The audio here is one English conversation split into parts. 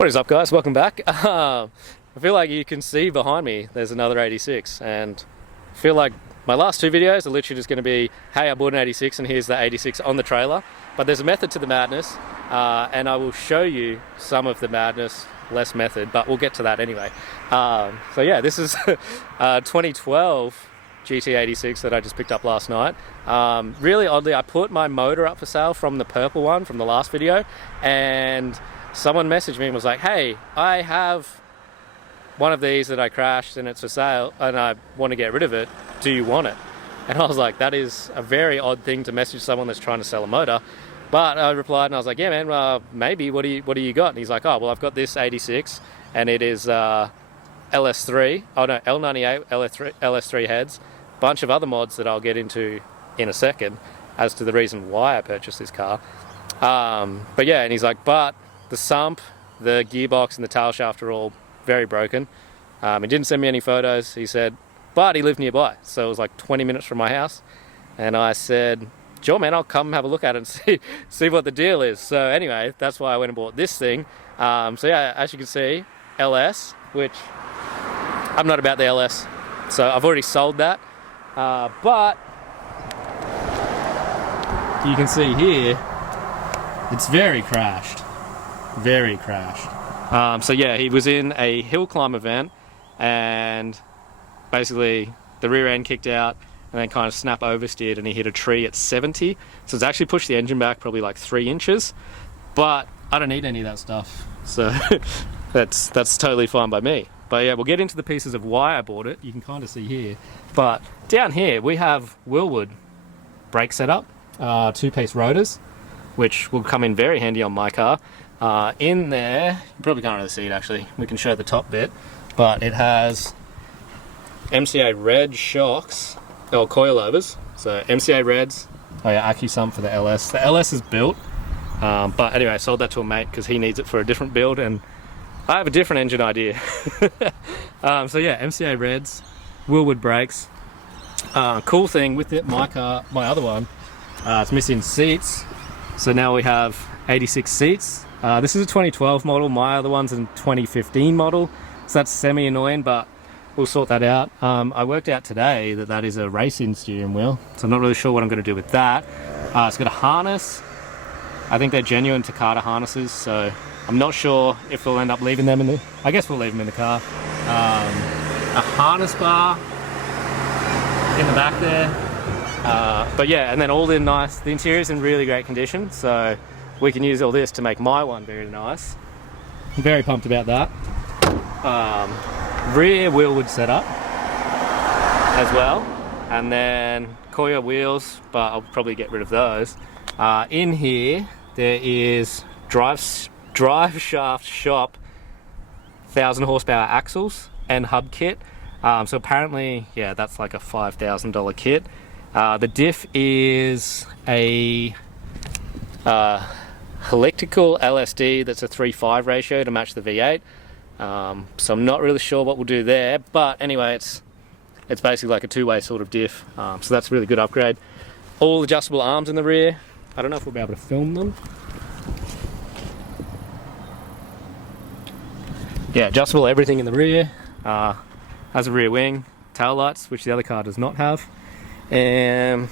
What is up, guys? Welcome back. I feel like you can see behind me there's another 86, and I feel like my last two videos are literally just going to be, hey, I bought an 86 and here's the 86 on the trailer. But there's a method to the madness, and I will show you some of the madness, less method, but we'll get to that anyway. So yeah, this is 2012 GT86 that I just picked up last night. Really oddly, I put my motor up for sale from the purple one from the last video, and someone messaged me and was like, hey, I have one of these that I crashed and it's for sale and I want to get rid of it. Do you want it? And I was like, that is a very odd thing to message someone that's trying to sell a motor. But I replied and I was like, yeah, man, maybe. What do you got? And he's like, oh, well, I've got this 86 and it is LS3. Oh no, L98 LS3 heads. Bunch of other mods that I'll get into in a second as to the reason why I purchased this car. But yeah, and he's like, but the sump, the gearbox and the tail shaft are all very broken. He didn't send me any photos. He said, but he lived nearby. So it was like 20 minutes from my house. And I said, sure, man, I'll come have a look at it and see what the deal is. So anyway, that's why I went and bought this thing. So yeah, as you can see, LS, which I'm not about the LS. So I've already sold that. But you can see here, it's very crashed. Very crashed. So yeah, he was in a hill climb event and basically the rear end kicked out and then kind of snap oversteered and he hit a tree at 70. So it's actually pushed the engine back probably like 3 inches, but I don't need any of that stuff. So that's totally fine by me. But yeah, we'll get into the pieces of why I bought it. You can kind of see here. But down here we have Willwood brake setup, 2-piece rotors, which will come in very handy on my car. In there, you probably can't really see it actually, we can show the top bit, but it has MCA red shocks, or coilovers, so MCA reds. Oh yeah, AccuSump for the LS. The LS is built, but anyway, I sold that to a mate because he needs it for a different build and I have a different engine idea. So yeah, MCA reds, Willwood brakes. Cool thing with it, my other one, it's missing seats, so now we have 86 seats. This is a 2012 model, my other one's a 2015 model, so that's semi-annoying, but we'll sort that out. I worked out today that is a racing steering wheel, so I'm not really sure what I'm going to do with that. It's got a harness. I think they're genuine Takata harnesses, so I'm not sure if we'll end up leaving them in the... I guess we'll leave them in the car. A harness bar in the back there. But yeah, and then all in nice... The interior's in really great condition, so we can use all this to make my one very nice. I'm very pumped about that. Rear Willwood setup as well, and then Koya wheels, but I'll probably get rid of those. In here there is drive shaft shop 1000 horsepower axles and hub kit. So apparently, yeah, that's like a $5,000 kit. The diff is a helical LSD that's a 3:5 ratio to match the V8. So I'm not really sure what we'll do there, but anyway, it's basically like a two-way sort of diff. So that's a really good upgrade. All adjustable arms in the rear. I don't know if we'll be able to film them. Yeah, adjustable everything in the rear. Has a rear wing, tail lights, which the other car does not have. And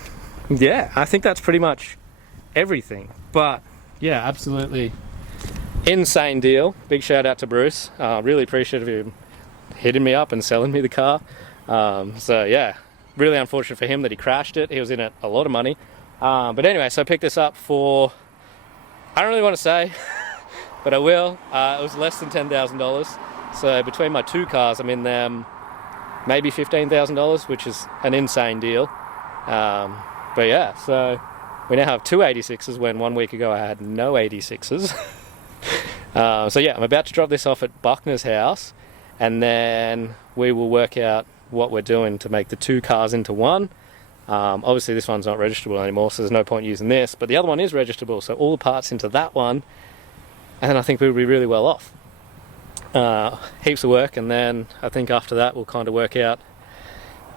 yeah, I think that's pretty much everything. But yeah, absolutely insane deal. Big shout out to Bruce. Really appreciative of him hitting me up and selling me the car. So yeah, really unfortunate for him that he crashed it. He was in it a lot of money. But anyway, so I picked this up for, I don't really want to say, but I will. It was less than $10,000. So between my two cars, I'm in them maybe $15,000, which is an insane deal. But yeah, so we now have two 86s when 1 week ago I had no 86s. So yeah, I'm about to drop this off at Buckner's house and then we will work out what we're doing to make the two cars into one. Obviously this one's not registerable anymore, so there's no point using this, but the other one is registerable, so all the parts into that one, and then I think we'll be really well off. Heaps of work, and then I think after that we'll kind of work out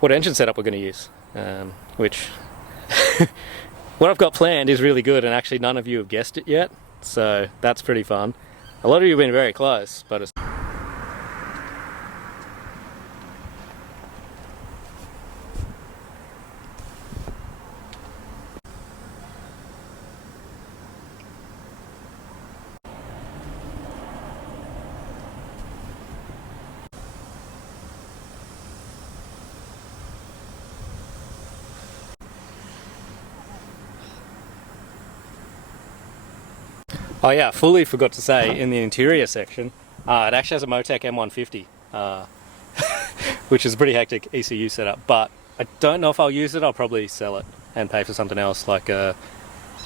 what engine setup we're going to use, which what I've got planned is really good, and actually none of you have guessed it yet, so that's pretty fun. A lot of you have been very close, but it's... Oh yeah, fully forgot to say, in the interior section, it actually has a Motec M150, which is a pretty hectic ECU setup, but I don't know if I'll use it. I'll probably sell it and pay for something else, like I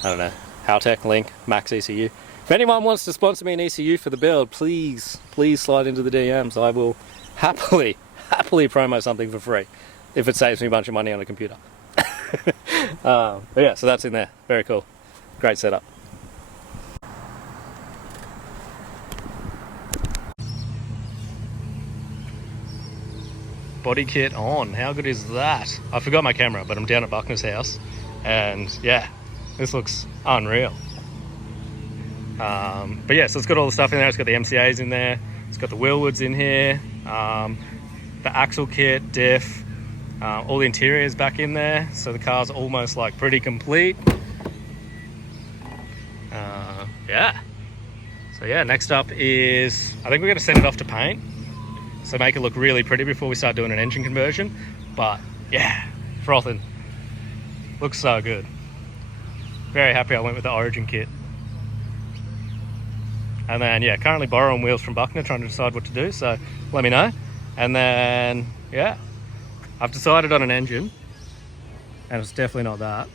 don't know, Haltech, Link, Max ECU. If anyone wants to sponsor me an ECU for the build, please slide into the DMs. I will happily promo something for free, if it saves me a bunch of money on a computer. But yeah, so that's in there. Very cool. Great setup. Body kit on. How good is that? I forgot my camera, but I'm down at Buckner's house, and yeah, this looks unreal. But yeah, so it's got all the stuff in there. It's got the MCAs in there. It's got the wheelwoods in here. The axle kit, diff, all the interiors back in there. So the car's almost like pretty complete. Yeah. So yeah, next up is, I think we're going to send it off to paint. So make it look really pretty before we start doing an engine conversion. But yeah, frothing. Looks so good. Very happy I went with the Origin kit. And then yeah, currently borrowing wheels from Buckner, trying to decide what to do, so let me know. And then yeah, I've decided on an engine, and it's definitely not that.